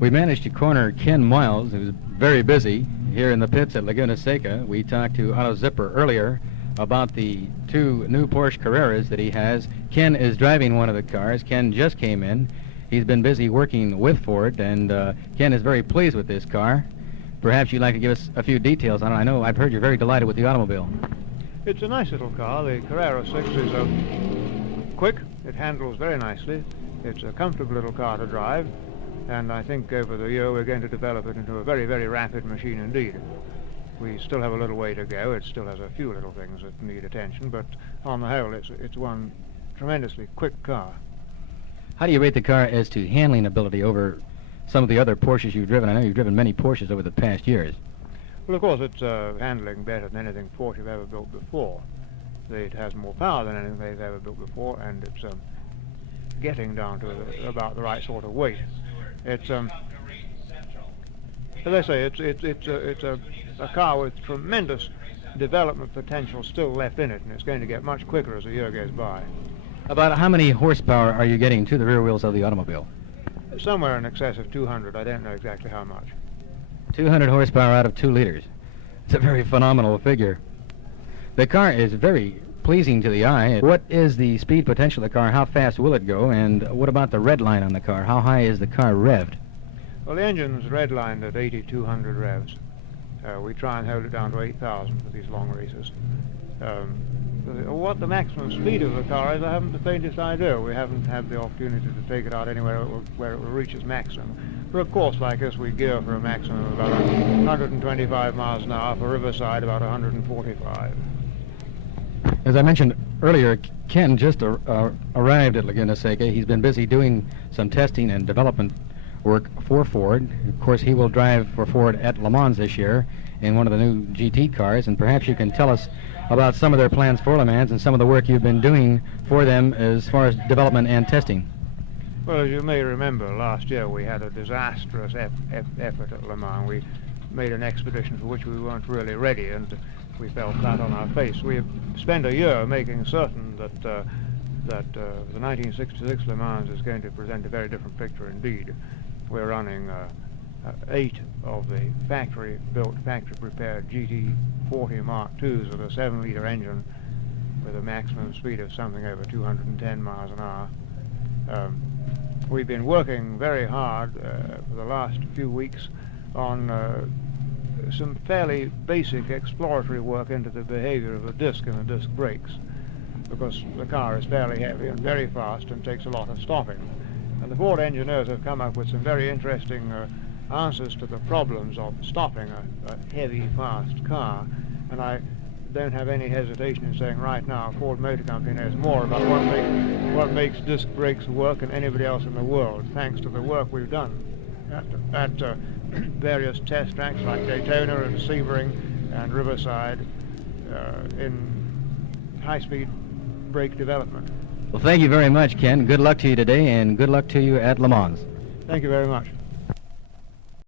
We managed to corner Ken Miles, who's very busy here in the pits at Laguna Seca. We talked to Otto Zipper earlier about the two new Porsche Carreras that he has. Ken is driving one of the cars. Ken just came in. He's been busy working with Ford, and Ken is very pleased with this car. Perhaps you'd like to give us a few details on it. I know I've heard you're very delighted with the automobile. It's a nice little car. The Carrera 6 is quick. It handles very nicely. It's a comfortable little car to drive. And I think over the year we're going to develop it into a very, very rapid machine indeed. We still have a little way to go. It still has a few little things that need attention, but on the whole it's one tremendously quick car. How do you rate the car as to handling ability over some of the other Porsches you've driven? I know you've driven many Porsches over the past years. Well, of course, it's handling better than anything Porsche have ever built before. It has more power than anything they've ever built before, and it's getting down to about the right sort of weight. It's as I say, it's a car with tremendous development potential still left in it, and it's going to get much quicker as the year goes by. About how many horsepower are you getting to the rear wheels of the automobile? Somewhere in excess of 200. I don't know exactly how much. 200 horsepower out of 2 liters. It's a very phenomenal figure. The car is very pleasing to the eye. What is the speed potential of the car? How fast will it go? And what about the red line on the car? How high is the car revved? Well, the engine's redlined at 8,200 revs. We try and hold it down to 8,000 for these long races. What the maximum speed of the car is, I haven't the faintest idea. We haven't had the opportunity to take it out anywhere where it will reach its maximum. But of course, like us, we gear for a maximum of about 125 miles an hour, for Riverside about 145. As I mentioned earlier, Ken just arrived at Laguna Seca. He's been busy doing some testing and development work for Ford. Of course, he will drive for Ford at Le Mans this year in one of the new GT cars, and perhaps you can tell us about some of their plans for Le Mans and some of the work you've been doing for them as far as development and testing. Well, as you may remember, last year we had a disastrous effort at Le Mans. We made an expedition for which we weren't really ready, and we fell flat on our face. We have spent a year making certain that the 1966 Le Mans is going to present a very different picture indeed. We're running 8 of the factory-built, factory-prepared GT40 Mark IIs with a 7-liter engine with a maximum speed of something over 210 miles an hour. We've been working very hard for the last few weeks on some fairly basic exploratory work into the behavior of the disc and the disc brakes, because the car is fairly heavy and very fast and takes a lot of stopping. And the Ford engineers have come up with some very interesting answers to the problems of stopping a heavy, fast car. And I don't have any hesitation in saying right now Ford Motor Company knows more about what makes disc brakes work than anybody else in the world, thanks to the work we've done at various test tracks like Daytona and Sebring and Riverside in high-speed brake development. Well, thank you very much, Ken. Good luck to you today, and good luck to you at Le Mans. Thank you very much.